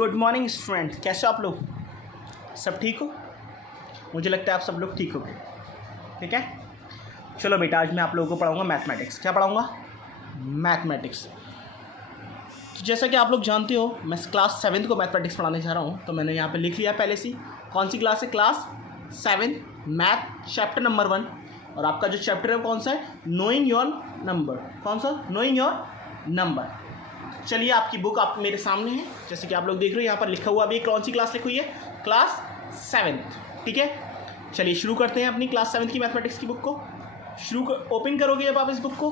Good morning student, कैसे हो आप लोग? सब ठीक हो? मुझे लगता है आप सब लोग ठीक हो गए। ठीक है, चलो बेटा, आज मैं आप लोगों को पढ़ाऊंगा मैथमेटिक्स। क्या पढ़ाऊंगा? मैथमेटिक्स। तो जैसा कि आप लोग जानते हो, मैं क्लास 7 को मैथमेटिक्स पढ़ाने जा रहा हूँ। तो मैंने यहाँ पे लिख लिया पहले से। कौन सी क्लास है? Class 7 math, chapter number 1। और आपका जो चैप्टर है कौन सा है? Knowing your number. कौन सा? Knowing your number. चलिए, आपकी बुक आप मेरे सामने है, जैसे कि आप लोग देख रहे हो यहाँ पर लिखा हुआ। अभी कौन सी क्लास लिखी हुई है? क्लास 7। ठीक है, चलिए शुरू करते हैं अपनी क्लास 7 की मैथमेटिक्स की बुक को। ओपन करोगे जब आप इस बुक को,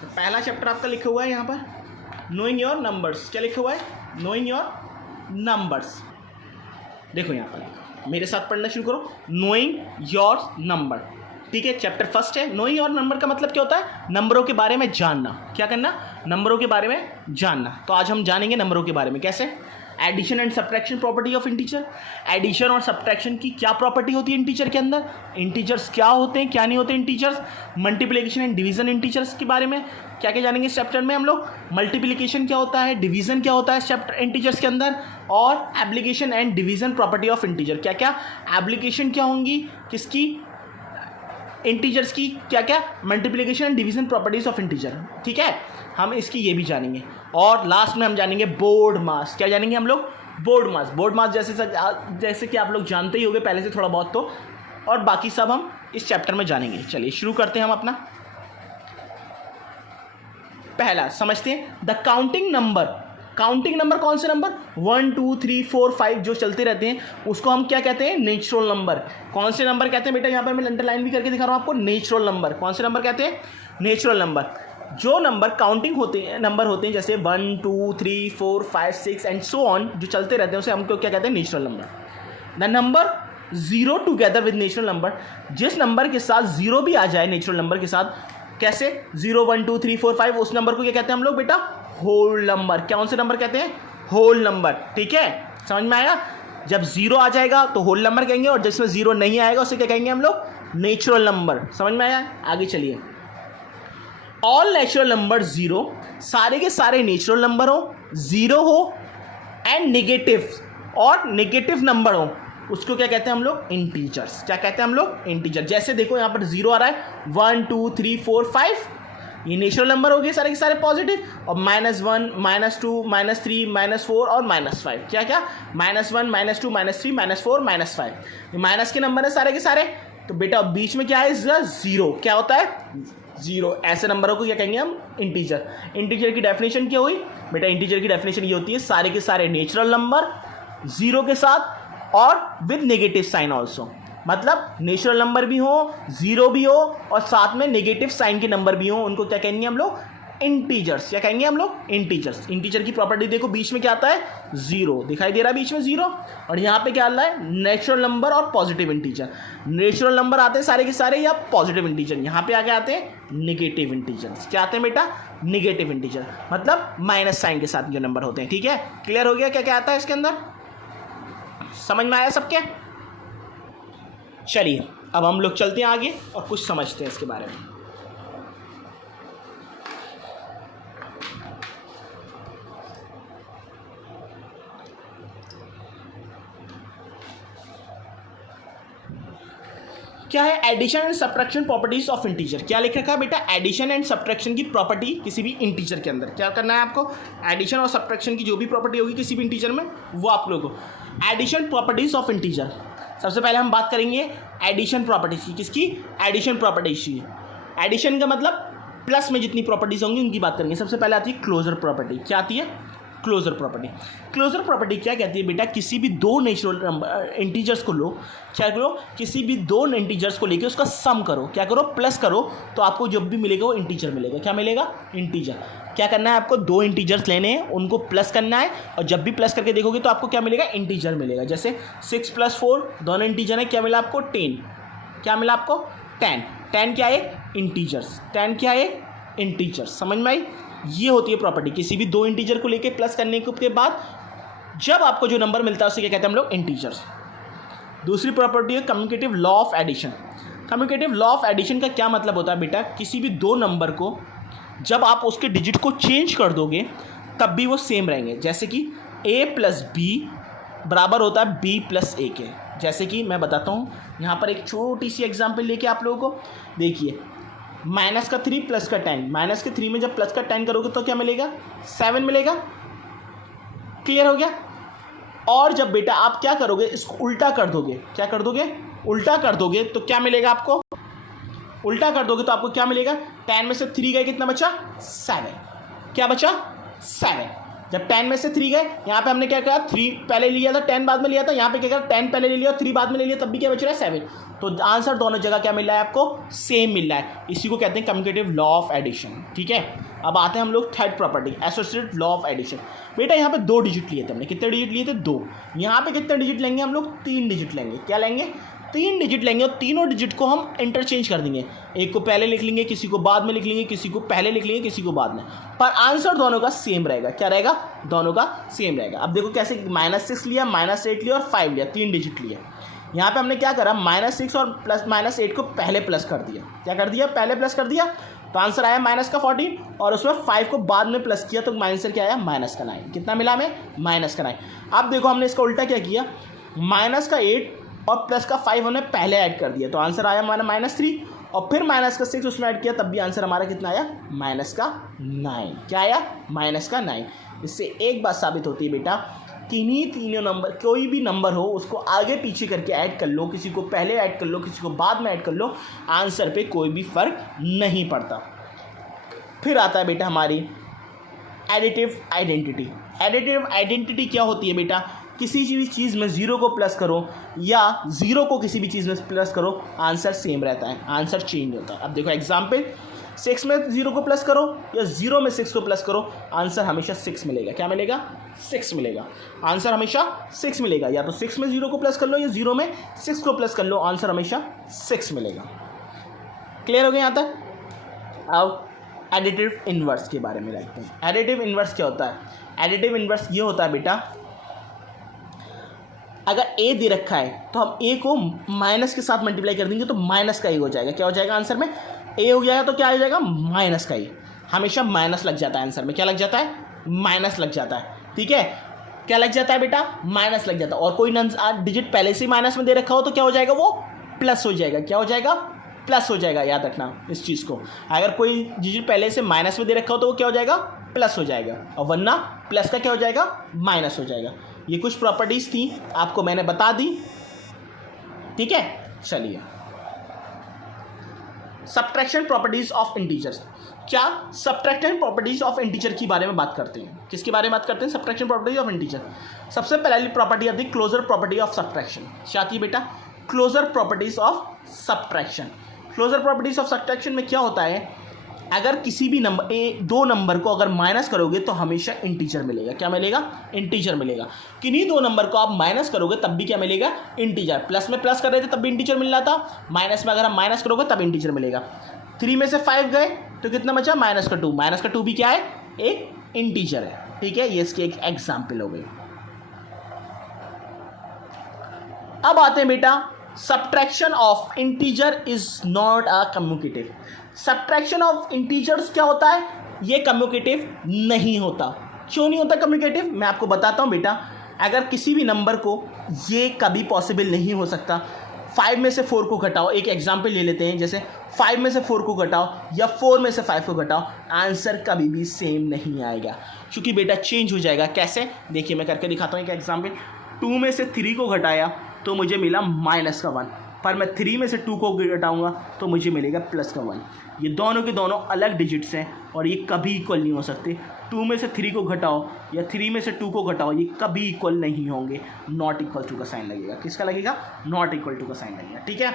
तो पहला चैप्टर आपका लिखा हुआ है यहाँ पर, नोइंग योर नंबर्स। क्या लिखा हुआ है? Knowing your numbers. देखो यहाँ पर मेरे साथ पढ़ना शुरू करो। Knowing your number. ठीक है, चैप्टर फर्स्ट है। नोइंग योर नंबर का मतलब क्या होता है? नंबरों के बारे में जानना। क्या करना? नंबरों के बारे में जानना। तो आज हम जानेंगे नंबरों के बारे में। कैसे? Addition and subtraction property of integer. Addition और सब्ट्रैक्शन की क्या प्रॉपर्टी होती है इंटीजर के अंदर? इंटीजर्स क्या होते हैं, क्या नहीं होते integers? Multiplication and division integers के बारे में क्या क्या जानेंगे इस चैप्टर में हम लोग। मल्टीप्लिकेशन क्या होता है, डिवीजन क्या होता है इस चैप्टर इंटीजर्स के अंदर, और application and division property of integer. क्या क्या एप्लीकेशन क्या होंगी किसकी? इंटीजर्स की। क्या क्या? Multiplication and division properties of integer. ठीक है, हम इसकी ये भी जानेंगे। और लास्ट में हम जानेंगे बोर्ड मास। क्या जानेंगे हम लोग? बोर्ड मास। बोर्ड मास जैसे कि आप लोग जानते ही होंगे पहले से थोड़ा बहुत तो, और बाकी सब हम इस चैप्टर में जानेंगे। चलिए शुरू करते हैं हम अपना। पहला समझते हैं the counting number. Counting number कौन से नंबर? 1 2 3 4 5 जो चलते रहते हैं, उसको हम क्या कहते हैं? Natural number. कौन से नंबर कहते हैं बेटा? यहाँ पर मैं अंडरलाइन भी करके दिखा रहा हूँ आपको। Natural number. कौन से नंबर कहते हैं? Natural number. जो नंबर काउंटिंग होते हैं, नंबर होते हैं जैसे 1 2 3 4 5 6 एंड सो ऑन, जो चलते रहते हैं उसे हमको क्या कहते हैं? Natural number. The number 0 together with natural number. जिस नंबर के साथ 0 भी आ जाए नेचुरल नंबर के साथ, कैसे? 0 1 2 3 4 5, उस नंबर को क्या कहते हैं हम लोग बेटा? Whole number. कौन से नंबर कहते हैं? Whole number. ठीक है, समझ में आया? जब 0 आ जाएगा तो होल नंबर कहेंगे, और जिसमें 0 नहीं आएगा उसे क्या कहेंगे हम लोग? Natural number. समझ में आया? आगे चलिए। ऑल नेचुरल नंबर 0, सारे के सारे नेचुरल नंबर हो, 0 हो एंड नेगेटिव, और नेगेटिव नंबर हो, उसको क्या कहते हैं हम लोग? इंटीजर्स। क्या कहते हैं हम लोग? इंटीजर। जैसे देखो यहाँ पर 0 आ रहा है, 1 2 3 4 5, ये नेचुरल नंबर हो गए सारे के सारे पॉजिटिव, और -1 -2 -3 -4 और -5। क्या क्या? -1 -2 -3 -4 -5, ये माइनस के नंबर है सारे के सारे। तो बेटा बीच में क्या है? 0। क्या होता है? 0। ऐसे नंबरों को क्या कहेंगे हम? इंटीजर। इंटीजर की डेफिनेशन क्या हुई बेटा? इंटीजर की डेफिनेशन ये होती है, सारे के सारे नेचुरल नंबर 0 के साथ और विद नेगेटिव साइन ऑल्सो। मतलब नेचुरल नंबर भी हो, 0 भी हो, और साथ में नेगेटिव साइन के नंबर भी हो, उनको क्या कहेंगे हम लोग? इंटीजर्स। क्या कहेंगे हम लोग? इंटीजर्स। इंटीजर की प्रॉपर्टी देखो, बीच में क्या आता है? 0 दिखाई दे रहा है, बीच में 0, और यहाँ पे क्या आ रहा है? नेचुरल नंबर और पॉजिटिव इंटीजर। नेचुरल नंबर आते हैं सारे के सारे या पॉजिटिव इंटीजर, यहाँ पे आगे आते हैं नेगेटिव इंटीजर्स। क्या आते हैं बेटा? नेगेटिव इंटीजर, मतलब माइनस साइन के साथ जो नंबर होते हैं। ठीक है, क्लियर हो गया क्या क्या आता है इसके अंदर? समझ में आया सबके? चलिए अब हम लोग चलते हैं आगे और कुछ समझते हैं इसके बारे में। क्या है addition and subtraction properties of integer? क्या लिख रखा है बेटा? एडिशन एंड सब्ट्रैक्शन की प्रॉपर्टी किसी भी इंटीजर के अंदर क्या करना है आपको? एडिशन और सब्ट्रैक्शन की जो भी प्रॉपर्टी होगी किसी भी इंटीजर में, वो आप लोगों को। Addition properties of integer. सबसे पहले हम बात करेंगे एडिशन प्रॉपर्टीज की। किसकी? एडिशन प्रॉपर्टीज की। एडिशन का मतलब प्लस में जितनी प्रॉपर्टीज होंगी उनकी बात करेंगे। सबसे पहले आती है क्लोजर प्रॉपर्टी। क्या आती है? Closure property. क्लोजर प्रॉपर्टी क्या कहती है बेटा? किसी भी दो नेचुरल नंबर इंटीजर्स को लो, क्या करो? किसी भी दो इंटीजर्स को लेके उसका सम करो। क्या करो? प्लस करो, तो आपको जब भी मिलेगा वो इंटीजर मिलेगा। क्या मिलेगा? इंटीजर। क्या करना है आपको? दो इंटीजर्स लेने हैं, उनको प्लस करना है, और जब भी प्लस करके देखोगे तो आपको क्या मिलेगा? इंटीजर मिलेगा। जैसे 6 + 4 दोनों इंटीजर है, क्या मिला आपको? 10। क्या मिला आपको? 10। 10 क्या है? इंटीजर्स। 10 क्या है? इंटीजर्स। समझ में आई? ये होती है प्रॉपर्टी। किसी भी दो इंटीजर को लेके प्लस करने के बाद जब आपको जो नंबर मिलता है उसे क्या कहते हैं हम लोग? इंटीजर्स। दूसरी प्रॉपर्टी है commutative law of addition. Commutative law of addition का क्या मतलब होता है बेटा? किसी भी दो नंबर को जब आप उसके डिजिट को चेंज कर दोगे तब भी वो सेम रहेंगे। जैसे कि a प्लस बी बराबर होता है b प्लस ए के। जैसे कि मैं बताता हूँ, यहाँ पर एक छोटी सी एग्जांपल लेके आप लोगों को देखिए, माइनस का 3 प्लस का 10, माइनस के 3 में जब प्लस का 10 करोगे तो क्या मिलेगा, 7 मिलेगा। क्लियर हो गया। और जब बेटा आप क्या करोगे, इसको उल्टा कर दोगे, क्या कर दोगे, उल्टा कर दोगे तो क्या मिलेगा आपको, उल्टा कर दोगे तो आपको क्या मिलेगा, 10 में से 3 गए, कितना बचा, 7। क्या बचा, 7। जब 10 में से 3 गए, यहाँ पे हमने क्या करा, 3 पहले लिया था, 10 बाद में लिया था, यहाँ पे क्या करा, 10 पहले ले लिया, 3 बाद में ले लिया, तब भी क्या बच रहा है, 7। तो आंसर दोनों जगह क्या मिल रहा है आपको, सेम मिल रहा है। इसी को कहते हैं कम्यूटेटिव लॉ ऑफ एडिशन। ठीक है, अब आते हैं हम लोग third property, associated law of addition. बेटा यहाँ पे 2 डिजिट लिए थे हमने, कितने डिजिट लिए थे, 2। यहाँ पे कितने डिजिट लेंगे हम लोग, 3 डिजिट लेंगे। क्या लेंगे, 3 डिजिट लेंगे, और तीनों डिजिट को हम इंटरचेंज कर देंगे। एक को पहले लिख लेंगे, किसी को बाद में लिख लेंगे, किसी को पहले लिख लेंगे, किसी को बाद में, पर आंसर दोनों का सेम रहेगा। क्या रहेगा, दोनों का सेम रहेगा। अब देखो कैसे, -6 लिया, -8 लिया और 5 लिया, 3 डिजिट लिए। यहाँ पे हमने क्या करा, -6 और -8 को पहले प्लस कर दिया। क्या कर दिया, पहले प्लस कर दिया, तो आंसर आया -14, और उसमें 5 को बाद में प्लस किया तो आंसर क्या आया, -9। कितना मिला हमें, -9। अब देखो हमने इसका उल्टा क्या किया, -8 और प्लस का 5 हमने पहले ऐड कर दिया, तो आंसर आया हमारा -3, और फिर -6 उसमें ऐड किया, तब भी आंसर हमारा कितना आया, -9। क्या आया, -9। इससे एक बात साबित होती है बेटा, किन्हीं तीनों नंबर, कोई भी नंबर हो उसको आगे पीछे करके ऐड कर लो, किसी को पहले ऐड कर लो, किसी को बाद में ऐड कर लो, आंसर पे कोई भी फर्क नहीं पड़ता। फिर आता है बेटा हमारी एडिटिव आइडेंटिटी। एडिटिव आइडेंटिटी क्या होती है बेटा, किसी भी चीज़ में 0 को प्लस करो या 0 को किसी भी चीज़ में प्लस करो, आंसर सेम रहता है, आंसर चेंज होता है। अब देखो एग्जाम्पल, 6 में 0 को प्लस करो या 0 में 6 को प्लस करो, आंसर हमेशा 6 मिलेगा। क्या मिलेगा, 6 मिलेगा। आंसर हमेशा 6 मिलेगा। या तो 6 में 0 को प्लस कर लो या 0 में 6 को प्लस कर लो, आंसर हमेशा 6 मिलेगा। क्लियर हो गया यहाँ तक। अब एडिटिव इन्वर्स के बारे में देखते हैं। एडिटिव इन्वर्स क्या होता है, एडिटिव इन्वर्स ये होता है बेटा, अगर a दे रखा है तो हम a को माइनस के साथ मल्टीप्लाई कर देंगे तो माइनस का a हो जाएगा। क्या हो जाएगा आंसर में, a हो जाएगा तो क्या आ जाएगा, माइनस का a। हमेशा माइनस लग जाता है आंसर में। क्या लग जाता है, माइनस लग जाता है। ठीक है, क्या लग जाता है बेटा, माइनस लग जाता है। और कोई डिजिट पहले से माइनस में दे रखा हो तो क्या हो जाएगा, वो प्लस हो जाएगा। क्या हो जाएगा, प्लस हो जाएगा। याद रखना इस चीज़ को, अगर कोई डिजिट पहले से माइनस में दे रखा हो तो वो क्या हो जाएगा, प्लस हो जाएगा, और वरना प्लस का क्या हो जाएगा, माइनस हो जाएगा। ये कुछ प्रॉपर्टीज़ थी, आपको मैंने बता दी। ठीक है, चलिए सब्ट्रैक्शन प्रॉपर्टीज ऑफ इंटीजर्स। क्या सब्ट्रैक्शन प्रॉपर्टीज ऑफ इंटीजर के बारे में बात करते हैं, किसके बारे में बात करते हैं, सब्ट्रैक्शन प्रॉपर्टीज ऑफ इंटीजर। सबसे पहली प्रॉपर्टी आती है क्लोजर प्रॉपर्टी ऑफ सब्ट्रैक्शन। क्या आती है बेटा, closure properties of subtraction. Closure properties of subtraction में क्या होता है, अगर किसी भी नंबर दो नंबर को अगर माइनस करोगे तो हमेशा इंटीजर मिलेगा। क्या मिलेगा, इंटीजर मिलेगा। किन्हीं दो नंबर को आप माइनस करोगे तब भी क्या मिलेगा, इंटीजर। प्लस में प्लस कर रहे थे तब भी इंटीजर मिल रहा था, माइनस में अगर हम माइनस करोगे तब इंटीजर मिलेगा। 3 में से 5 गए तो कितना बचा, -2। -2 भी क्या है, एक इंटीजर है। ठीक है, ये इसकी एक एग्जाम्पल हो गई। अब आते हैं बेटा, subtraction of integer is not a commutative. Subtraction of integers क्या होता है, ये कम्यूटेटिव नहीं होता। क्यों नहीं होता कम्यूटेटिव, मैं आपको बताता हूं बेटा। अगर किसी भी नंबर को, ये कभी पॉसिबल नहीं हो सकता, 5 में से 4 को घटाओ, एक एग्जांपल ले लेते हैं, जैसे 5 में से 4 को घटाओ या 4 में से 5 को घटाओ, आंसर कभी भी सेम नहीं आएगा, क्योंकि बेटा चेंज हो जाएगा। कैसे, देखिए मैं करके दिखाता हूँ एक एग्जाम्पल। 2 में से 3 को घटाया तो मुझे मिला -1, पर मैं 3 में से 2 को घटाऊंगा तो मुझे मिलेगा +1। ये दोनों के दोनों अलग डिजिट्स हैं और ये कभी इक्वल नहीं हो सकते। 2 में से 3 को घटाओ या 3 में से 2 को घटाओ, ये कभी इक्वल नहीं होंगे। नॉट इक्वल टू का साइन लगेगा। किसका लगेगा, नॉट इक्वल टू का साइन लगेगा। ठीक है,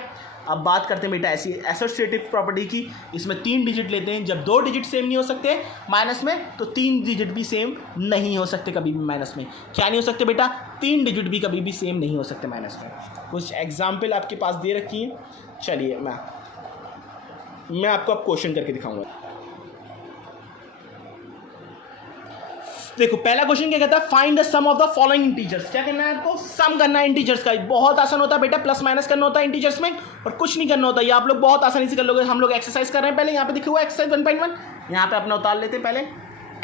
अब बात करते हैं बेटा ऐसी एसोसिएटिव प्रॉपर्टी की। इसमें 3 डिजिट लेते हैं। जब 2 डिजिट सेम नहीं हो सकते माइनस में, तो 3 डिजिट भी सेम नहीं हो सकते कभी भी माइनस में। क्या नहीं हो सकते बेटा, 3 डिजिट भी कभी भी सेम नहीं हो सकते माइनस में। कुछ एग्जाम्पल आपके पास दे रखी है, चलिए मैं आपको अब क्वेश्चन करके दिखाऊंगा। देखो पहला क्वेश्चन क्या कहता है, find the sum of the following integers. क्या करना है आपको, सम करना है इंटीजर्स का। बहुत आसान होता है बेटा, प्लस माइनस करना होता है इंटीजर्स में और कुछ नहीं करना होता। ये आप लोग बहुत आसानी से कर लोगे। हम लोग एक्सरसाइज कर रहे हैं। पहले यहाँ पे देखो एक्सरसाइज 1.1, यहाँ पे अपना उतार लेते हैं पहले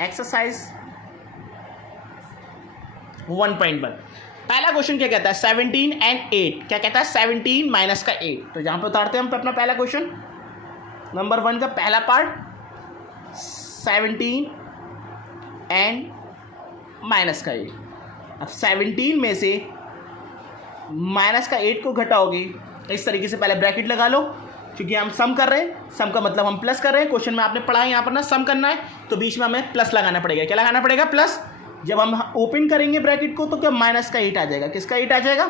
एक्सरसाइज 1.1। पहला क्वेश्चन क्या कहता है 17 एंड 8, क्या कहता है 17 माइनस का 8। तो यहाँ पे उतारते हैं हम अपना पहला क्वेश्चन नंबर 1 का पहला पार्ट 17 एंड माइनस का 8। अब 17 में से माइनस का 8 को घटाओगे इस तरीके से, पहले ब्रैकेट लगा लो क्योंकि हम सम कर रहे हैं, सम का मतलब हम प्लस कर रहे हैं। क्वेश्चन में आपने पढ़ा है यहाँ पर ना सम करना है तो बीच में हमें प्लस लगाना पड़ेगा। क्या लगाना पड़ेगा? प्लस। जब हम ओपन करेंगे ब्रैकेट को तो क्या माइनस का 8 आ जाएगा। किसका 8 आ जाएगा?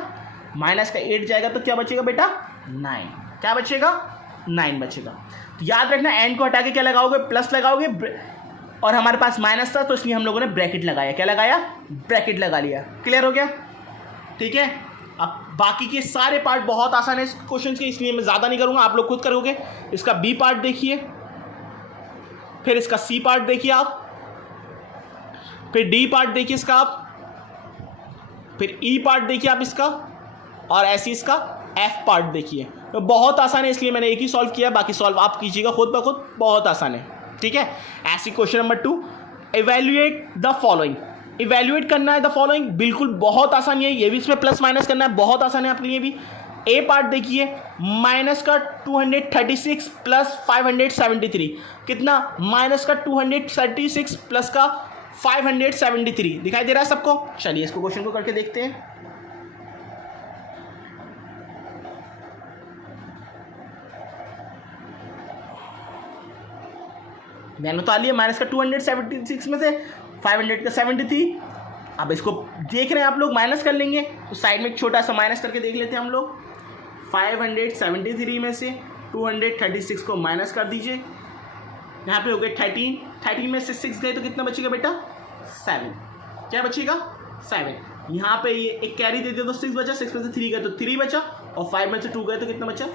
माइनस का 8 जाएगा तो क्या बचेगा बेटा? 9। क्या बचेगा? 9 बचेगा। तो याद रखना एंड को हटा के क्या लगाओगे? प्लस लगाओगे। और हमारे पास माइनस था तो इसलिए हम लोगों ने ब्रैकेट लगाया। क्या लगाया? ब्रैकेट लगा लिया। क्लियर हो गया? ठीक है। अब बाकी के सारे पार्ट बहुत आसान है इस क्वेश्चन के, इसलिए मैं ज़्यादा नहीं करूँगा, आप लोग खुद करोगे। इसका बी पार्ट देखिए, फिर इसका सी पार्ट देखिए आप, फिर डी पार्ट देखिए इसका आप, फिर ई पार्ट देखिए आप इसका, और ऐसे इसका एफ पार्ट देखिए। तो बहुत आसान है इसलिए मैंने एक ही सॉल्व किया, बाकी सॉल्व आप कीजिएगा खुद ब खुद, बहुत आसान है। ठीक है। ऐसी question number 2, evaluate the following. Evaluate करना है द फॉलोइंग, बिल्कुल बहुत आसान है। ये भी इसमें प्लस माइनस करना है, बहुत आसान है आपके लिए भी। ए पार्ट देखिए, माइनस का 236 प्लस 573 कितना? माइनस का 236 प्लस का 573 दिखाई दे रहा है सबको? चलिए इसको क्वेश्चन को करके देखते हैं। मैंने तो लिया माइनस का 276 में से 500 का 73। अब इसको देख रहे हैं आप लोग, माइनस कर लेंगे तो साइड में एक छोटा सा माइनस करके देख लेते हैं हम लोग। 573 में से 236 को माइनस कर दीजिए, यहाँ पे हो गए 13 में से 6 गए तो कितना बचेगा बेटा? 7। क्या बचेगा? 7। यहाँ पे ये एक कैरी दे दिया तो 6 बचा, 6 में से 3 गए तो 3 बचा, और 5 में से 2 गए तो कितना बचा?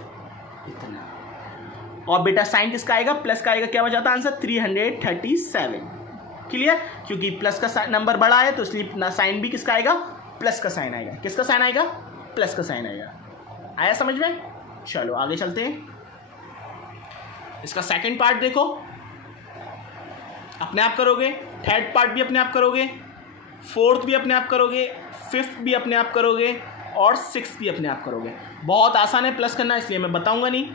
इतना। और बेटा साइन किसका आएगा? प्लस का आएगा। क्या बचा था आंसर? 337। क्लियर? क्योंकि प्लस का नंबर बड़ा है तो इसलिए साइन भी किसका आएगा? प्लस का साइन आएगा। किसका साइन आएगा? प्लस का साइन आएगा। आया समझ में? चलो आगे चलते हैं। इसका सेकंड पार्ट देखो, अपने आप करोगे, थर्ड पार्ट भी अपने आप करोगे, फोर्थ भी अपने आप करोगे, फिफ्थ भी अपने आप करोगे, और सिक्स्थ भी अपने आप करोगे। बहुत आसान है प्लस करना, इसलिए मैं बताऊंगा नहीं।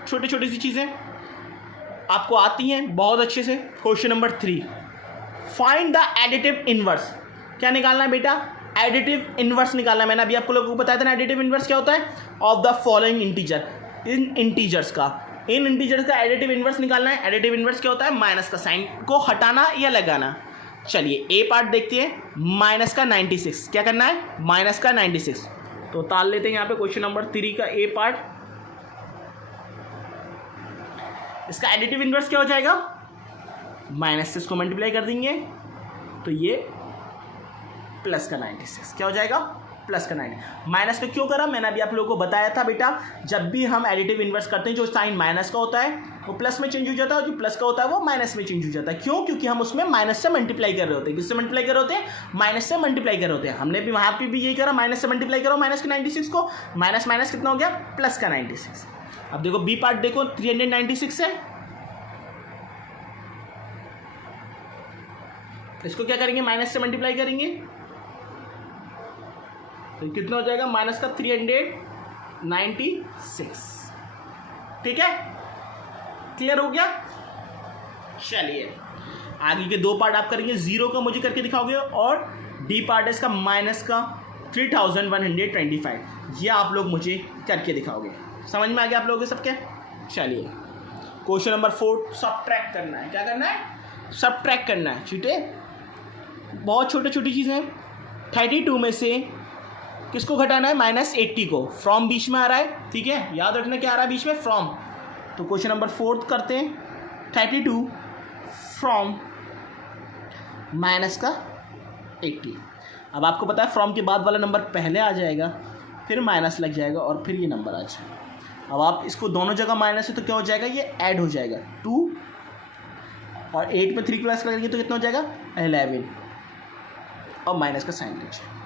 छोटी छोटी सी चीज़ें आपको आती हैं बहुत अच्छे से। Question number 3, find the additive inverse. क्या निकालना है बेटा? एडिटिव इनवर्स निकालना है। मैंने अभी आपको लोगों को बताया था ना एडिटिव इनवर्स क्या होता है? Of the following integer, in integers का एडिटिव इनवर्स निकालना है। एडिटिव इनवर्स क्या होता है? माइनस का साइन को हटाना या लगाना। चलिए ए पार्ट देखते हैं, माइनस का 96। क्या करना है? माइनस का 96। तो उतार लेते हैं यहाँ पे क्वेश्चन नंबर 3 का ए पार्ट। इसका एडिटिव इनवर्स क्या हो जाएगा? माइनस से इसको मल्टीप्लाई कर देंगे तो ये प्लस का 96। क्या हो जाएगा? प्लस का 90। माइनस का क्यों करा? मैंने अभी आप लोगों को बताया था बेटा, जब भी हम एडिटिव इनवर्स करते हैं जो साइन माइनस का होता है वो प्लस में चेंज हो जाता है, और जो प्लस का होता है वो माइनस में चेंज हो जाता है। क्यों? क्योंकि हम उसमें माइनस से मल्टीप्लाई कर रहे होते हैं। किससे मल्टीप्लाई कर रहे होते हैं? माइनस से मल्टीप्लाई कर रहे होते हैं। हमने भी वहाँ पर भी यही करा, माइनस से मल्टीप्लाई करो माइनस के 96 को। माइनस माइनस कितना हो गया? प्लस का 96। अब देखो बी पार्ट देखो, 396 है, इसको क्या करेंगे? माइनस से मल्टीप्लाई करेंगे तो कितना हो जाएगा? माइनस का 396। ठीक है, क्लियर हो गया? चलिए आगे के 2 पार्ट आप करेंगे, 0 का मुझे करके दिखाओगे, और डी पार्ट है इसका माइनस का 3125। ये आप लोग मुझे करके दिखाओगे। समझ में आ गया आप लोगों के सबके? चलिए क्वेश्चन नंबर 4, सबट्रैक्ट करना है। क्या करना है? सबट्रैक्ट करना है। ठीक है, बहुत छोटी छोटी चीज़ें हैं। 32 में से किसको घटाना है? माइनस 80 को। फ्रॉम बीच में आ रहा है, ठीक है, याद रखना क्या आ रहा है बीच में? फ्रॉम। तो क्वेश्चन नंबर 4 करते हैं। 32 फ्रॉम माइनस का 80। अब आपको पता है फ्रॉम के बाद वाला नंबर पहले आ जाएगा, फिर माइनस लग जाएगा, और फिर ये नंबर आ जाएगा। अब आप इसको दोनों जगह माइनस है तो क्या हो जाएगा? ये ऐड हो जाएगा। 2 और 8 में 3 प्लस करेंगे तो कितना हो जाएगा? 11, और माइनस का साइन लीजिए।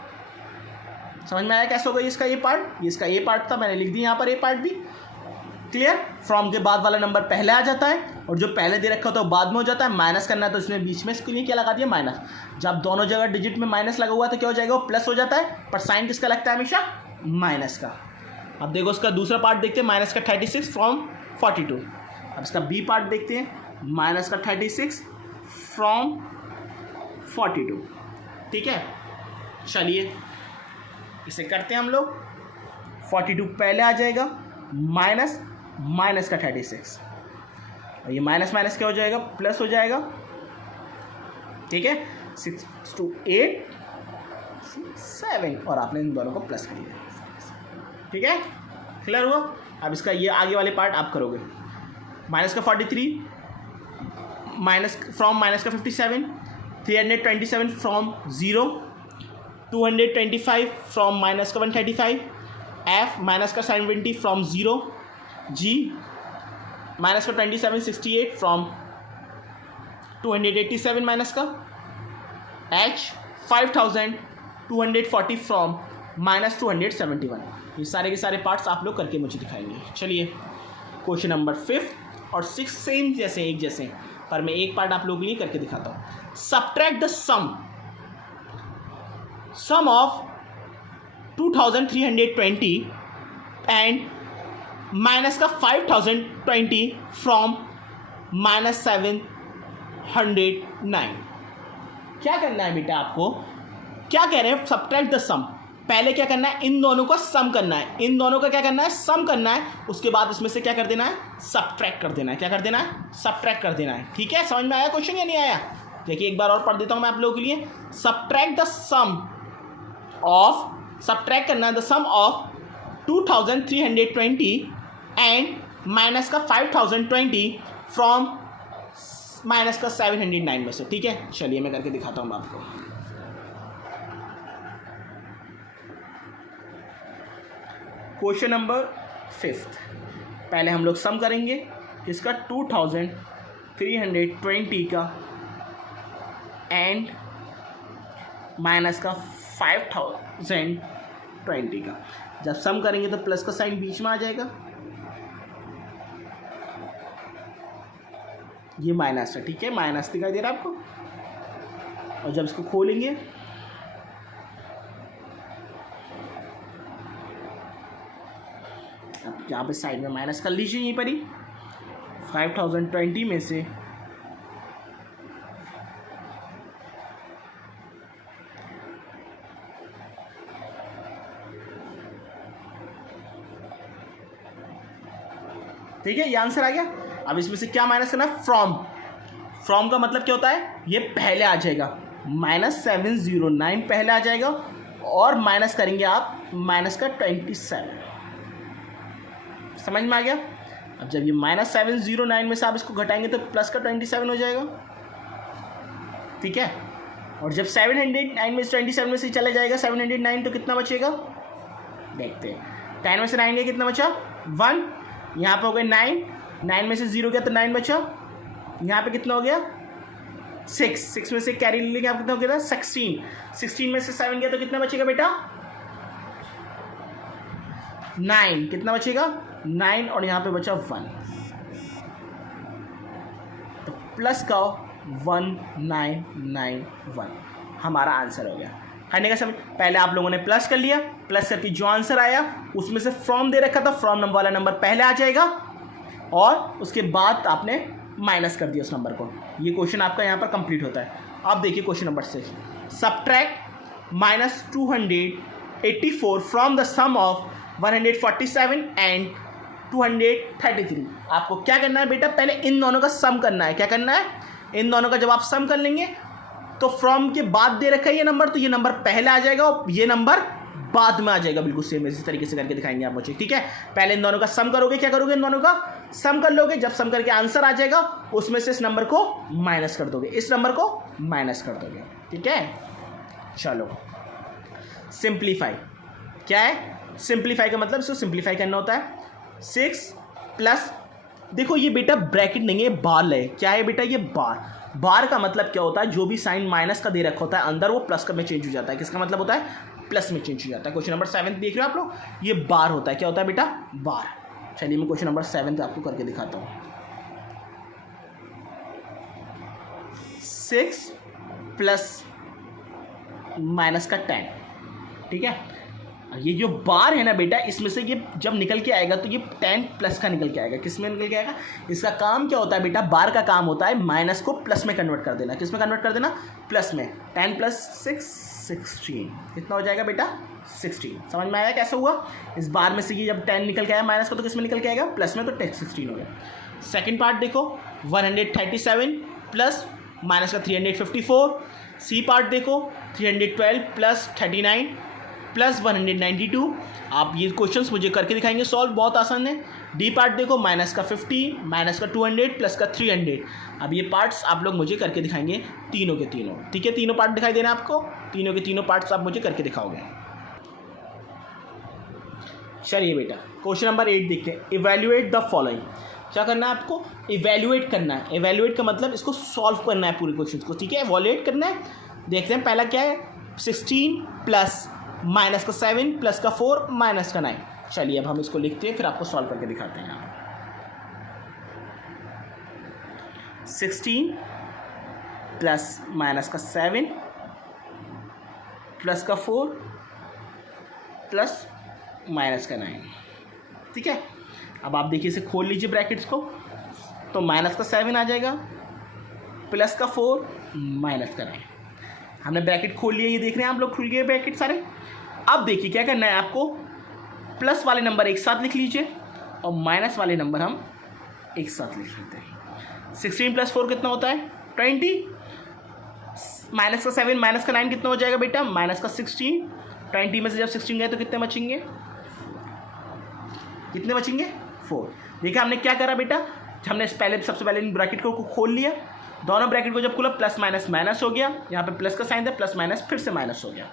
समझ में आया कैसे होगा इसका ये पार्ट? ये इसका ए पार्ट था, मैंने लिख दिया यहाँ पर ए पार्ट भी। क्लियर? फ्रॉम के बाद वाला नंबर पहले आ जाता है, और जो पहले दे रखा होता है वो बाद में हो जाता है। माइनस करना है तो इसमें बीच में इसके लिए क्या लगा दिया, माइनस। जब दोनों जगह डिजिट में माइनस लगा हुआ तो क्या हो जाएगा, वो प्लस हो जाता है, पर साइन किसका लगता है, हमेशा माइनस का। अब देखो उसका दूसरा पार्ट देखते हैं, माइनस का 36 फ्रॉम 42। अब इसका बी पार्ट देखते हैं, माइनस का 36 फ्रॉम 42। ठीक है, चलिए इसे करते हैं हम लोग। 42 पहले आ जाएगा, माइनस माइनस का 36, और ये माइनस माइनस क्या हो जाएगा, प्लस हो जाएगा। ठीक है, 6 to 8 7, और आपने इन दोनों को प्लस कर लिया। ठीक है, क्लियर हुआ। अब इसका ये आगे वाले पार्ट आप करोगे, माइनस का 43 माइनस फ्रॉम माइनस का 57, 327 फ्रॉम 0, 225 फ्रॉम माइनस का 135, एफ माइनस का 70 फ्रॉम 0, जी माइनस का 27 68 फ्रॉम 287 माइनस का, एच 5240 फ्रॉम माइनस 271। ये सारे के सारे पार्ट्स आप लोग करके मुझे दिखाएंगे। चलिए क्वेश्चन नंबर 5 और 6 सेम जैसे, एक जैसे, पर मैं एक पार्ट आप लोगों के लिए करके दिखाता हूँ। Subtract the sum of 2320 and minus का 5020 फ्रॉम माइनस 709। क्या करना है बेटा आपको, क्या कह रहे हैं, सब्ट्रैक्ट द सम। पहले क्या करना है, इन दोनों का सम करना है, इन दोनों का क्या करना है, सम करना है। उसके बाद उसमें से क्या कर देना है, सब्ट्रैक्ट कर देना है। क्या कर देना है, सब्ट्रैक्ट कर देना है। ठीक है, समझ में आया क्वेश्चन या नहीं आया? देखिए एक बार और पढ़ देता हूं मैं आप लोगों के लिए। Subtract the sum of, subtract करना है the sum of 2320 and minus का 5020 फ्रॉम माइनस का 709 में से। ठीक है, चलिए मैं करके दिखाता हूँ आपको। क्वेश्चन नंबर 5, पहले हम लोग सम करेंगे इसका 2320 का एंड माइनस का 5020 का। जब सम करेंगे तो प्लस का साइन बीच में आ जाएगा, ये माइनस है। ठीक है, माइनस दिखाई दे रहा है आपको। और जब इसको खोलेंगे अब यहाँ पे साइड में माइनस कर लीजिए, यहीं पर ही 5020 में से ठीक है, ये आंसर आ गया। अब इसमें से क्या माइनस करना है, फ्रॉम। फ्रॉम का मतलब क्या होता है, ये पहले आ जाएगा, माइनस 709 पहले आ जाएगा, और माइनस करेंगे आप माइनस का 27। समझ में आ गया। अब जब ये माइनस 709 में से आप इसको घटाएंगे तो प्लस का 27 हो जाएगा। ठीक है, और जब 709 में 27 में से चला जाएगा 709 तो कितना बचेगा, देखते हैं। 10 में से 9 गया, कितना बचा, 1। यहाँ पे हो गए 9 में से 0 गया तो 9 बचा। यहाँ पे कितना हो गया, 6 में से कैरी ले लेंगे आप, कितना हो गया, 16 में से 7 गया तो कितना बचेगा बेटा, 9। कितना बचेगा, 9, और यहाँ पे बचा 1, तो प्लस का 1991 हमारा आंसर हो गया। करने का समय पहले आप लोगों ने प्लस कर लिया, प्लस करके जो आंसर आया उसमें से फ्रॉम दे रखा था, फ्रॉम नंबर वाला नंबर पहले आ जाएगा, और उसके बाद आपने माइनस कर दिया उस नंबर को। ये क्वेश्चन आपका यहाँ पर कंप्लीट होता है। अब देखिए question number 6, subtract minus 284 from the sum of 147 and 233। आपको क्या करना है बेटा, पहले इन दोनों का सम करना है। क्या करना है, इन दोनों का जब आप सम कर लेंगे तो फ्रॉम के बाद दे रखा है ये नंबर, तो ये नंबर पहले आ जाएगा और ये नंबर बाद में आ जाएगा। बिल्कुल सेम इसी तरीके से करके दिखाएंगे आप मुझे। ठीक है, पहले इन दोनों का सम करोगे, क्या करोगे, इन दोनों का सम कर लोगे। जब सम करके आंसर आ जाएगा उसमें से इस नंबर को माइनस कर दोगे, इस नंबर को माइनस कर दोगे। ठीक है, चलो सिंप्लीफाई। क्या है सिंप्लीफाई का मतलब, इसको सिंप्लीफाई करना होता है। 6 प्लस, देखो ये बेटा ब्रैकेट नहीं है, बार है। क्या है बेटा, ये बार। बार का मतलब क्या होता है, जो भी साइन माइनस का दे रखा होता है अंदर, वो प्लस का में चेंज हो जाता है। किसका मतलब होता है, प्लस में चेंज हो जाता है। क्वेश्चन नंबर 7 देख रहे हो आप लोग, ये बार होता है। क्या होता है बेटा, बार। चलिए मैं क्वेश्चन नंबर 7 आपको करके दिखाता हूँ। 6 प्लस माइनस का 10, ठीक है। ये जो बार है ना बेटा, इसमें से ये जब निकल के आएगा तो ये 10 प्लस का निकल के आएगा। किस में निकल के आएगा? इसका काम क्या होता है बेटा? बार का काम होता है माइनस को प्लस में कन्वर्ट कर देना। किस में कन्वर्ट कर देना? प्लस में। 10 प्लस 6 16 कितना हो जाएगा बेटा? 16। समझ में आया कैसे हुआ? इस बार में से ये जब 10 निकल के आया माइनस को तो किस में निकल के आएगा? प्लस में, तो 16 हो गया। सेकेंड पार्ट देखो, 137 प्लस माइनस का 354। सी पार्ट देखो, 312 प्लस 39 प्लस 192। आप ये क्वेश्चंस मुझे करके दिखाएंगे सॉल्व, बहुत आसान है। डी पार्ट देखो, माइनस का 50 माइनस का 200 प्लस का 300। अब ये पार्ट्स आप लोग मुझे करके दिखाएंगे तीनों के तीनों, ठीक है। तीनों पार्ट दिखाई दे रहे हैं आपको, तीनों के तीनों पार्ट्स आप मुझे करके दिखाओगे। चलिए बेटा, क्वेश्चन नंबर 8 देखते हैं। Evaluate the following. क्या करना है आपको? इवैल्यूएट करना है। इवैल्यूएट का मतलब इसको सॉल्व करना है पूरे क्वेश्चन को, ठीक है। इवैल्यूएट करना है। देखते हैं पहला क्या है, 16 प्लस माइनस का 7 प्लस का 4 माइनस का 9। चलिए अब हम इसको लिखते हैं, फिर आपको सॉल्व करके दिखाते हैं। 16 प्लस माइनस का 7 प्लस का 4 प्लस माइनस का 9, ठीक है। अब आप देखिए, इसे खोल लीजिए ब्रैकेट्स को, तो माइनस का 7 आ जाएगा, प्लस का 4 माइनस का 9। हमने ब्रैकेट खोल लिया, ये देख रहे हैं आप लोग, खुल गए ब्रैकेट सारे। अब देखिए क्या करना है आपको, प्लस वाले नंबर एक साथ लिख लीजिए और माइनस वाले नंबर हम एक साथ लिख लेते हैं। 16 प्लस 4 कितना होता है? 20। माइनस का 7 माइनस का 9 कितना हो जाएगा बेटा? माइनस का 16। 20 में से जब 16 गए तो कितने बचेंगे? कितने बचेंगे? 4। देखा हमने क्या करा बेटा, हमने सबसे पहले इन ब्रैकेट को खोल लिया, दोनों ब्रैकेट को जब खोला प्लस माइनस माइनस हो गया, यहाँ पे प्लस का साइन था, प्लस माइनस फिर से माइनस हो गया।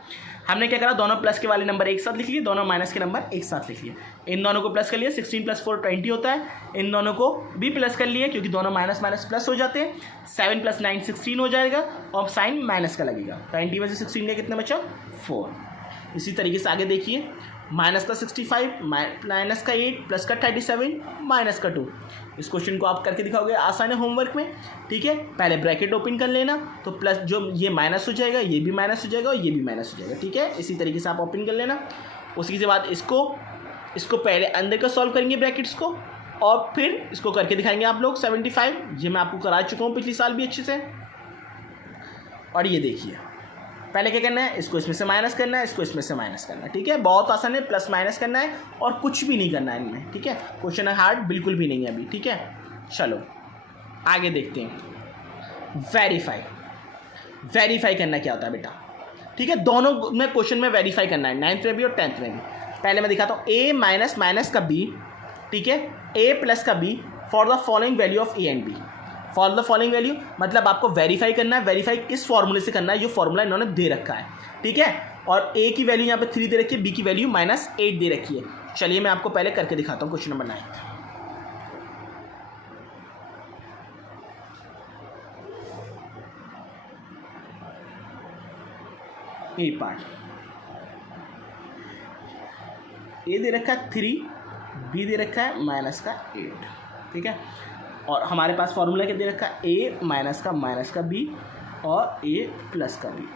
हमने क्या करा, दोनों प्लस के वाले नंबर एक साथ लिख लिए, दोनों माइनस के नंबर एक साथ लिख लिए। इन दोनों को प्लस कर लिया, 16 प्लस 4 20 होता है। इन दोनों को भी प्लस कर लिए क्योंकि दोनों माइनस माइनस प्लस हो जाते हैं। 7 प्लस 9 16 हो जाएगा और साइन माइनस का लगेगा। 20 में से 16 का कितना बचा? 4। इसी तरीके से आगे देखिए, माइनस का 65 माइनस का 8 प्लस का 37 माइनस का 2। इस क्वेश्चन को आप करके दिखाओगे, आसान है होमवर्क में, ठीक है। पहले ब्रैकेट ओपन कर लेना, तो प्लस जो ये माइनस हो जाएगा, ये भी माइनस हो जाएगा और ये भी माइनस हो जाएगा, ठीक है। इसी तरीके से आप ओपन कर लेना। उसी के बाद इसको पहले अंदर का सॉल्व करेंगे ब्रैकेट्स को, और फिर इसको करके दिखाएंगे आप लोग। 75 ये मैं आपको करा चुका हूँ पिछले साल भी अच्छे से। और ये देखिए, पहले क्या करना है, इसको इसमें से माइनस करना है, इसको इसमें से माइनस करना है, ठीक है। बहुत आसान है, प्लस माइनस करना है और कुछ भी नहीं करना है इनमें, ठीक है। क्वेश्चन है हार्ड बिल्कुल भी नहीं है अभी, ठीक है। चलो आगे देखते हैं। वेरीफाई करना क्या होता है बेटा, ठीक है। दोनों में क्वेश्चन में वेरीफाई करना है, 9th में भी और 10th में भी। पहले मैं दिखाता हूँ, ए माइनस माइनस का बी, ठीक है, ए प्लस का B for the following value of A and B. For the following value मतलब आपको वेरीफाई करना है। वेरीफाई इस फॉर्मूले से करना है जो फॉर्मूला इन्होंने दे रखा है, ठीक है। और ए की वैल्यू यहाँ पे 3 दे रखी है, बी की वैल्यू -8 दे रखी है। चलिए मैं आपको पहले करके दिखाता हूँ क्वेश्चन नंबर 9। ए पार्ट, ए दे रखा है 3, बी दे रखा है -8, ठीक है। और हमारे पास फॉर्मूला क्या दे रखा है, ए माइनस का बी और ए प्लस का बी,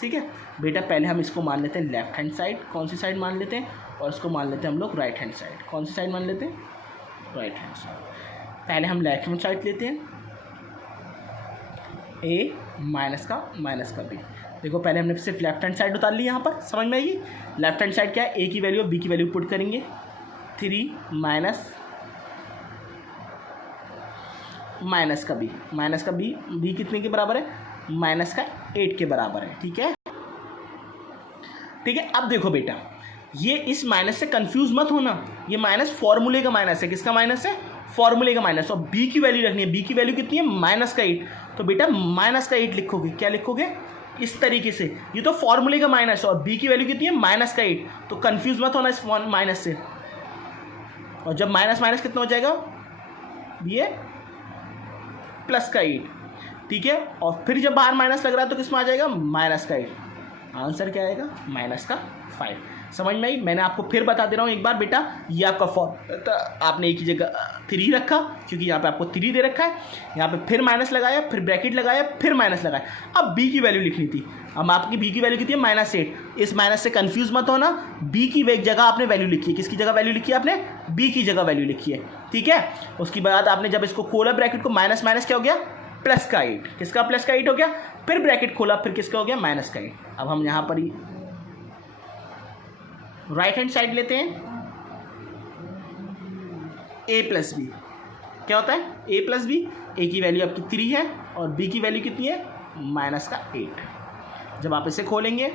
ठीक है। बेटा पहले हम इसको मान लेते हैं लेफ्ट हैंड साइड, कौन सी साइड मान लेते हैं, और इसको मान लेते हैं हम लोग राइट हैंड साइड। कौन सी साइड मान लेते हैं? Right hand side. पहले हम लेफ्ट हैंड साइड लेते हैं, ए माइनस का बी। देखो पहले हमने सिर्फ लेफ्ट हैंड साइड उतार ली, यहाँ पर समझ में आएगी। लेफ्ट हैंड साइड क्या है, ए की वैल्यू बी की वैल्यू पुट करेंगे, 3 माइनस का बी कितने के बराबर है? -8 के बराबर है, ठीक है। ठीक है, अब देखो बेटा, ये इस माइनस से कंफ्यूज मत होना, ये माइनस फॉर्मूले का माइनस है। किसका माइनस है? फॉर्मूले का माइनस। और बी की वैल्यू रखनी है, बी की वैल्यू कितनी है? -8। तो बेटा -8 लिखोगे, क्या लिखोगे? इस तरीके से। ये तो फॉर्मूले का माइनस है और बी की वैल्यू कितनी है? -8। तो कंफ्यूज मत होना इस माइनस से। और जब माइनस कितना हो जाएगा? ये +8, ठीक है। और फिर जब बाहर माइनस लग रहा है तो किस में आ जाएगा? -8। आंसर क्या आएगा? -5। समझ में आई? मैंने आपको फिर बता दे रहा हूँ एक बार बेटा, ये आपका फॉर्मूला आपने एक ही जगह 3 रखा, क्योंकि यहाँ पे आपको 3 दे रखा है, यहाँ पे फिर माइनस लगाया, फिर ब्रैकेट लगाया, फिर माइनस लगाया। अब b की वैल्यू लिखनी थी। अब आपकी b की वैल्यू कितनी है? -8। इस माइनस से कंफ्यूज मत होना, b की जगह आपने वैल्यू लिखी है। किसकी जगह वैल्यू लिखी है आपने? b की जगह वैल्यू लिखी है, ठीक है। उसके बाद आपने जब इसको खोला ब्रैकेट को, माइनस माइनस क्या हो गया? प्लस का 8। किसका प्लस का 8 हो गया? फिर ब्रैकेट खोला, फिर किसका हो गया? माइनस का 8। अब हम यहाँ पर ही राइट हैंड साइड लेते हैं, a प्लस बी क्या होता है? a प्लस बी, a की वैल्यू आपकी 3 है और b की वैल्यू कितनी है? -8। जब आप इसे खोलेंगे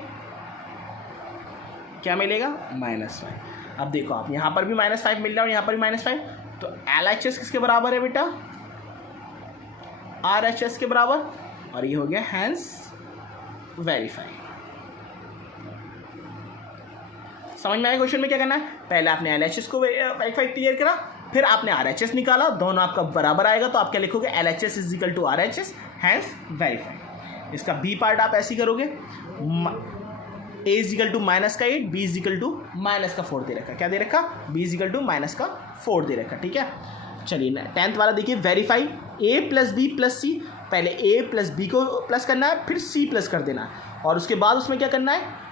क्या मिलेगा? -5। अब देखो आप यहाँ पर भी -5 मिल रहा है और यहाँ पर भी -5, तो LHS किसके बराबर है बेटा? RHS के बराबर, और ये हो गया हैंस वेरीफाई। समझ में आया क्वेश्चन में क्या करना है? पहले आपने LHS को वेरीफाई क्लियर करा, फिर आपने RHS निकाला, दोनों आपका बराबर आएगा तो आप क्या लिखोगे? LHS is equal to RHS, hence verify. इसका बी पार्ट आप ऐसे ही करोगे, a is equal to -8, b is equal to -4 दे रखा। क्या दे रखा? b इज इक्वल टू -4 दे रखा, ठीक है। चलिए 10th वाला देखिए, verify a plus B plus C. पहले a प्लस बी को प्लस करना है, फिर c प्लस कर देना है, और उसके बाद उसमें क्या करना है?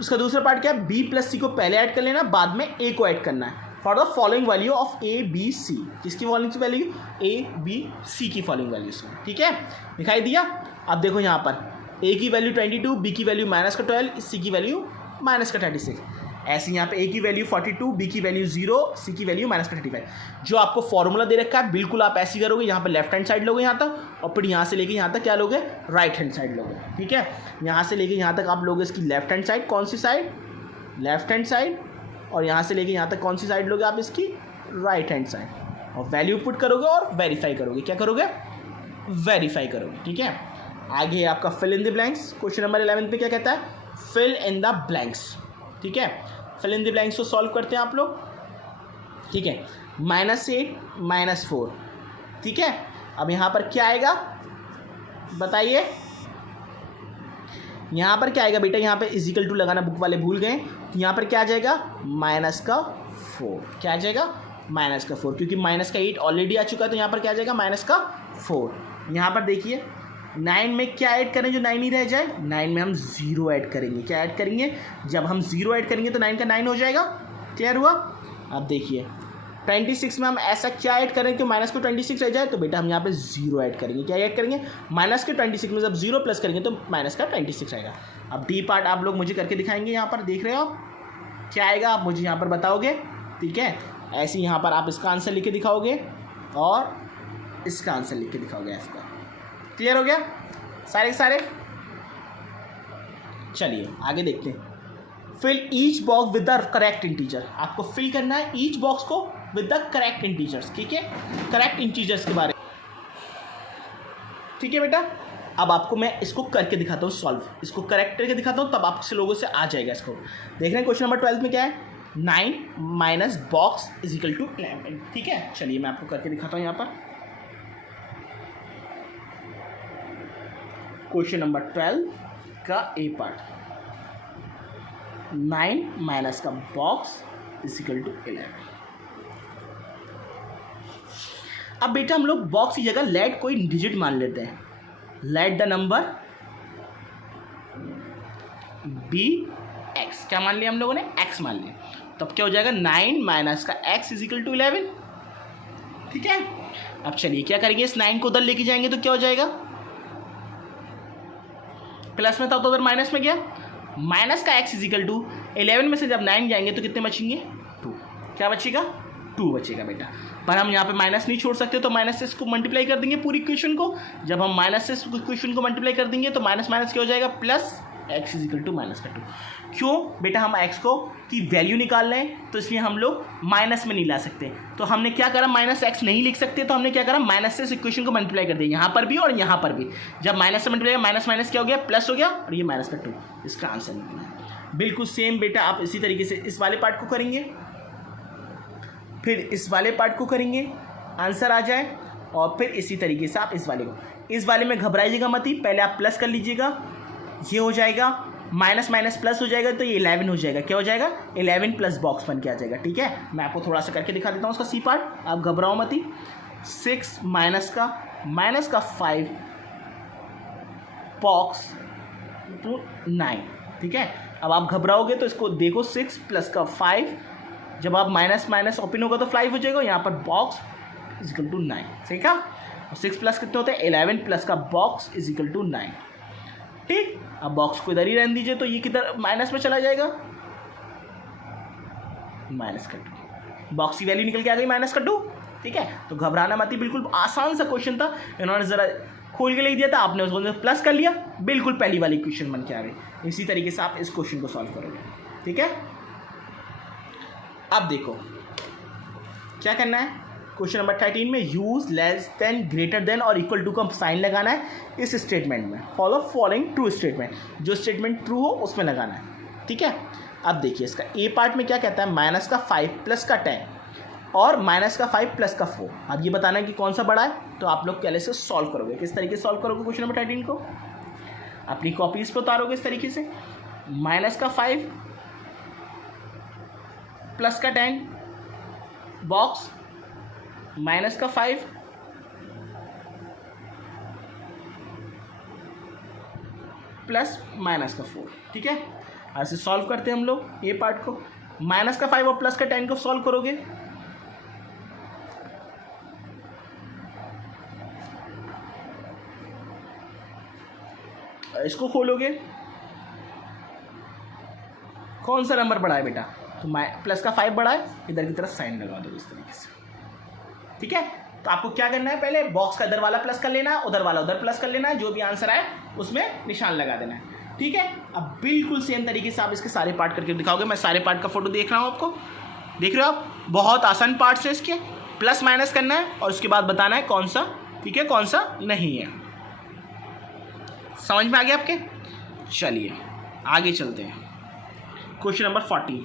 उसका दूसरा पार्ट क्या है? b प्लस सी को पहले ऐड कर लेना, बाद में a को ऐड करना है। For the following value of a b c। किसकी following value? a b c की फॉलोइंग वैल्यू, ठीक है, दिखाई दिया। अब देखो यहाँ पर a की वैल्यू 22, b की वैल्यू -12, c की वैल्यू -36। ऐसे यहाँ पे a की वैल्यू 42, b की वैल्यू 0, c की वैल्यू -35। जो आपको फॉर्मूला दे रखा है बिल्कुल आप ऐसे करोगे। यहाँ पर लेफ्ट हैंड साइड लोगे यहाँ तक, और फिर यहाँ से लेके यहाँ तक क्या लोगे? राइट हैंड साइड लोगे, ठीक है। यहाँ से लेके यहाँ तक आप लोगे इसकी लेफ्ट हैंड साइड। कौन सी साइड? Left hand side. और यहाँ से लेके यहाँ तक कौन सी साइड लोगे आप? इसकी राइट हैंड साइड। और वैल्यू पुट करोगे और वेरीफाई करोगे। क्या करोगे? वेरीफाई करोगे, ठीक है। आगे आपका fill in the blanks. Question number 11 पे क्या कहता है? फिल इन द ब्लैंक्स, ठीक है। फिल इन द ब्लैंक्स को सॉल्व करते हैं आप लोग, ठीक है। -8 -4, ठीक है। अब यहाँ पर क्या आएगा बताइए? यहाँ पर क्या आएगा बेटा? यहाँ पे इजिकल टू लगाना बुक वाले भूल गए। यहाँ पर क्या आ जाएगा? -4। क्या आ जाएगा? -4, क्योंकि -8 ऑलरेडी आ चुका है, तो यहाँ पर क्या आ जाएगा? -4। यहाँ पर देखिए 9 में क्या ऐड करें जो 9 ही रह जाए? 9 में हम 0 ऐड करेंगे। क्या ऐड करेंगे? जब हम 0 ऐड करेंगे तो 9 का 9 हो जाएगा। क्लियर हुआ? अब देखिए 26 में हम ऐसा क्या ऐड करें कि माइनस को 26 रह जाए? तो बेटा हम यहाँ पे 0 ऐड करेंगे। क्या ऐड करेंगे? माइनस के 26 में जब 0 प्लस करेंगे तो माइनस का 26 आएगा। अब डी पार्ट आप लोग मुझे करके दिखाएंगे। यहाँ पर देख रहे हो आप क्या आएगा? आप मुझे यहाँ पर बताओगे, ठीक है। ऐसे यहाँ पर आप इसका आंसर लिख के दिखाओगे और इसका आंसर लिख के दिखाओगे आपका। क्लियर हो गया सारे के सारे? चलिए आगे देखते हैं। Fill each box with the correct integer. आपको फिल करना है ईच बॉक्स को विद द करेक्ट इंटीजर्स, ठीक है। करेक्ट इंटीजर्स के बारे में, ठीक है बेटा। अब आपको मैं इसको करके दिखाता हूँ सॉल्व, इसको करेक्ट करके दिखाता हूँ, तब आपसे लोगों से आ जाएगा इसको। देख रहे हैं क्वेश्चन नंबर 12 में क्या है? 9 minus box is equal to 11, ठीक है। चलिए मैं आपको करके दिखाता हूँ यहाँ पर। क्वेश्चन नंबर 12 का ए पार्ट, 9 माइनस का बॉक्स इज इक्वल टू 11। अब बेटा हम लोग बॉक्स की जगह लेट कोई डिजिट मान लेते हैं। Let the number be x. क्या मान लिया हम लोगों ने? एक्स मान लिया। तब क्या हो जाएगा? 9 माइनस का एक्स इज इक्वल टू 11, ठीक है। अब चलिए क्या करेंगे? इस 9 को उधर लेके जाएंगे तो क्या हो जाएगा? प्लस में था तो उधर माइनस में गया। माइनस का एक्स इज इक्वल टू 11 में से जब 9 जाएंगे तो कितने बचेंगे? 2। क्या बचेगा? 2 बचेगा बेटा। पर हम यहाँ पे माइनस नहीं छोड़ सकते, तो माइनस से इसको मल्टीप्लाई कर देंगे पूरी इक्वेशन को। जब हम माइनस से इक्वेशन को मल्टीप्लाई कर देंगे तो माइनस माइनस क्या हो जाएगा? Plus x is equal to minus का 2। क्यों बेटा? हम एक्स को की वैल्यू निकाल रहे हैं, तो इसलिए हम लोग माइनस में नहीं ला सकते। तो हमने क्या करा? माइनस एक्स नहीं लिख सकते, तो हमने क्या करा? माइनस से इस इक्वेशन को मल्टीप्लाई कर दिया, यहाँ पर भी और यहाँ पर भी। जब माइनस से मल्टीप्लाई, माइनस माइनस क्या हो गया? प्लस हो गया, और ये माइनस का 2। इसका आंसर निकला है। बिल्कुल सेम बेटा आप इसी तरीके से इस वाले पार्ट को करेंगे, फिर इस वाले पार्ट को करेंगे, आंसर आ जाए। और फिर इसी तरीके से आप इस वाले को, इस वाले में घबराइएगा मत ही, पहले आप प्लस कर लीजिएगा, ये हो जाएगा माइनस माइनस प्लस हो जाएगा तो ये 11 हो जाएगा। क्या हो जाएगा? 11 प्लस बॉक्स बन के आ जाएगा। ठीक है, मैं आपको थोड़ा सा करके दिखा देता हूँ उसका सी पार्ट, आप घबराओ मत ही। 6 माइनस का 5 बॉक्स टू 9। ठीक है, अब आप घबराओगे तो इसको देखो, 6 प्लस का 5, जब आप माइनस माइनस ओपन होगा तो 5 हो जाएगा, यहाँ पर बॉक्स इज इक्वल टू 9। ठीक है, 6 प्लस कितने होते हैं? 11 प्लस का बॉक्स इज इक्वल टू 9। ठीक, अब बॉक्स को इधर ही रहने दीजिए, तो ये किधर माइनस में चला जाएगा, माइनस का 2, बॉक्स की वैल्यू निकल के आ गई माइनस का 2। ठीक है, तो घबराना मत ही, बिल्कुल आसान सा क्वेश्चन था, इन्होंने ज़रा खोल के लिख दिया था, आपने उसको प्लस कर लिया, बिल्कुल पहली वाली क्वेश्चन बन के आ गई। इसी तरीके से आप इस क्वेश्चन को सॉल्व करोगे। ठीक है, अब देखो क्या करना है। क्वेश्चन नंबर 13 में use less than, greater than और इक्वल टू का साइन लगाना है इस स्टेटमेंट में। फॉलो फॉलोइंग ट्रू स्टेटमेंट, जो स्टेटमेंट ट्रू हो उसमें लगाना है। ठीक है, अब देखिए इसका ए पार्ट में क्या कहता है, माइनस का 5 प्लस का 10 और माइनस का 5 प्लस का 4। अब ये बताना है कि कौन सा बड़ा है, तो आप लोग पहले से सॉल्व करोगे। किस तरीके से सॉल्व करोगे क्वेश्चन नंबर 13 को? अपनी कॉपीज पर उतारोगे इस तरीके से, माइनस का 5 प्लस का 10 बॉक्स माइनस का 5 प्लस माइनस का 4। ठीक है, ऐसे सॉल्व करते हैं हम लोग ए पार्ट को। माइनस का 5 और प्लस का 10 को सॉल्व करोगे, इसको खोलोगे, कौन सा नंबर बड़ा है बेटा, तो प्लस का 5 बड़ा है, इधर की तरफ साइन लगा दो इस तरीके से। ठीक है, तो आपको क्या करना है, पहले बॉक्स का इधर वाला प्लस कर लेना है, उधर वाला उधर प्लस कर लेना है, जो भी आंसर आए उसमें निशान लगा देना है। ठीक है, अब बिल्कुल सेम तरीके से आप इसके सारे पार्ट करके दिखाओगे। मैं सारे पार्ट का फोटो देख रहा हूँ, आपको देख रहे हो आप, बहुत आसान पार्ट्स है इसके। प्लस माइनस करना है और उसके बाद बताना है कौन सा ठीक है कौन सा नहीं है। समझ में आ गया आपके? चलिए आगे चलते हैं। Question number 40,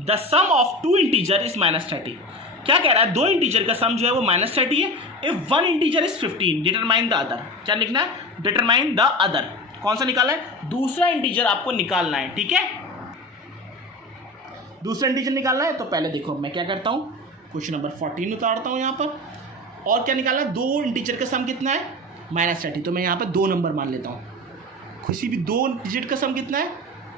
the sum of two integer is -30। क्या कह रहा है, दो इंटीजर का सम जो है वो -30 है। If one integer is 15 determine the other. क्या लिखना है? Determine the other. कौन सा निकालना है? दूसरा इंटीजर आपको निकालना है। ठीक है, दूसरा इंटीजर निकालना है। तो पहले देखो मैं क्या करता हूँ, क्वेश्चन नंबर 14 उतारता हूँ यहाँ पर। और क्या निकालना है, दो इंटीजर का सम कितना है? -30। तो मैं यहाँ पर 2 नंबर मान लेता हूँ। किसी भी दो डिजिट का सम कितना है?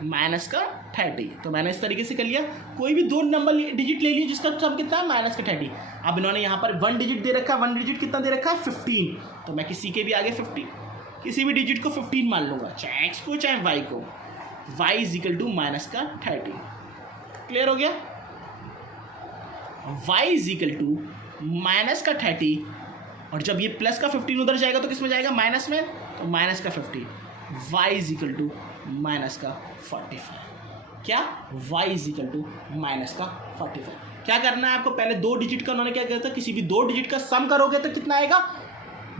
-30। तो मैंने इस तरीके से कर लिया। कोई भी 2 नंबर डिजिट ले लिया जिसका सम कितना है? -30। अब इन्होंने यहाँ पर 1 डिजिट दे रखा है। 1 डिजिट कितना दे रखा है? 15। तो मैं किसी के भी आगे 15, किसी भी डिजिट को 15 मान लूँगा, चाहे x को चाहे y को। y is equal to -30। Clear हो गया? y is equal to -30। और जब ये प्लस का 15 उधर जाएगा तो किस में जाएगा? माइनस में। तो -15। y is equal to -45। क्या? y is equal to -45। क्या करना है आपको? पहले 2 डिजिट का उन्होंने क्या किया था, किसी भी 2 डिजिट का सम करोगे तो कितना आएगा?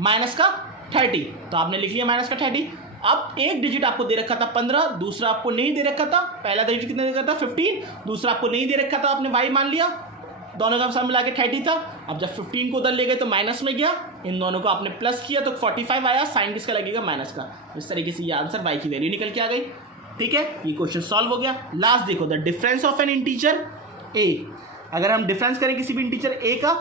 -30। तो आपने लिख लिया -30। अब एक डिजिट आपको दे रखा था 15, दूसरा आपको नहीं दे रखा था। पहला डिजिट कितना दे रखा था? 15, दूसरा आपको नहीं दे रखा था, आपने y मान लिया। दोनों का सम मिला के 30 था। अब जब 15 को उधर ले गए तो माइनस में गया, इन दोनों को आपने प्लस किया तो 45 आया। साइन किसका लगेगा? माइनस का। इस तरीके से ये आंसर y की वैल्यू निकल के आ गई। ठीक है, ये क्वेश्चन सॉल्व हो गया। लास्ट देखो, the difference of N integer a। अगर हम डिफरेंस करें किसी भी इंटीजर a का,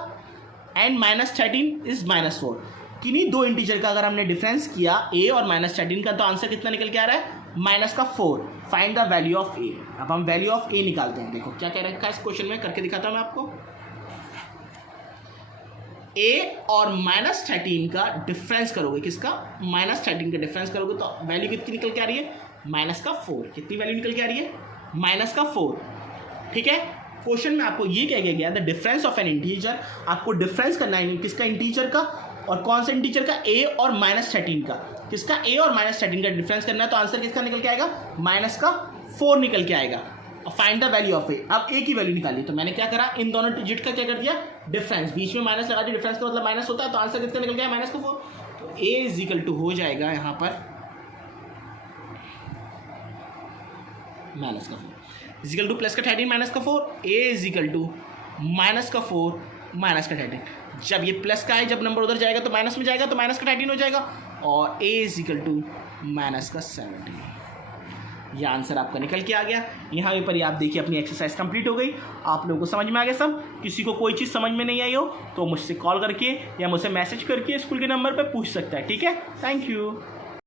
एंड -13 इज -4। किन्हीं 2 इंटीजर का अगर हमने डिफरेंस किया a और -13 का, तो आंसर कितना निकल के आ रहा है? -4। Find the value of a। अब हम वैल्यू ऑफ a निकालते हैं। देखो क्या कह रखा है इस क्वेश्चन में, करके दिखाता हूं मैं आपको। a और -13 का डिफरेंस करोगे, किसका? -13 का डिफरेंस करोगे तो वैल्यू कितनी निकल के आ रही है? -4। कितनी वैल्यू निकल के आ रही है? -4। ठीक है, क्वेश्चन में आपको ये कह गया the difference of N integer. आपको डिफरेंस करना है किसका? इंटीजर का। और कौन सा इंटीजर का? a और -13 का। किसका? a और -13 का डिफरेंस करना है। तो आंसर किसका निकल के आएगा? -4 निकल के आएगा। और find the value of a। अब a की वैल्यू निकाली। तो मैंने क्या करा, इन दोनों डिजिट का क्या कर दिया? डिफरेंस। बीच में माइनस लगा दिया, डिफरेंस का मतलब माइनस होता है। तो आंसर कितना निकल गया? -4। तो a इज इक्वल टू हो जाएगा यहाँ पर -4 इज इक्वल टू प्लस का 13 -4। a is equal to -4 -13। जब ये प्लस का है, जब नंबर उधर जाएगा तो माइनस में जाएगा, तो -13 हो जाएगा। और a इज इक्वल टू -17। ये आंसर आपका निकल के आ गया। यहाँ पर ही आप देखिए अपनी एक्सरसाइज कंप्लीट हो गई। आप लोगों को समझ में आ गया सब। किसी को कोई चीज़ समझ में नहीं आई हो तो मुझसे कॉल करके या मुझसे मैसेज करके स्कूल के नंबर पर पूछ सकता है। ठीक है, थैंक यू।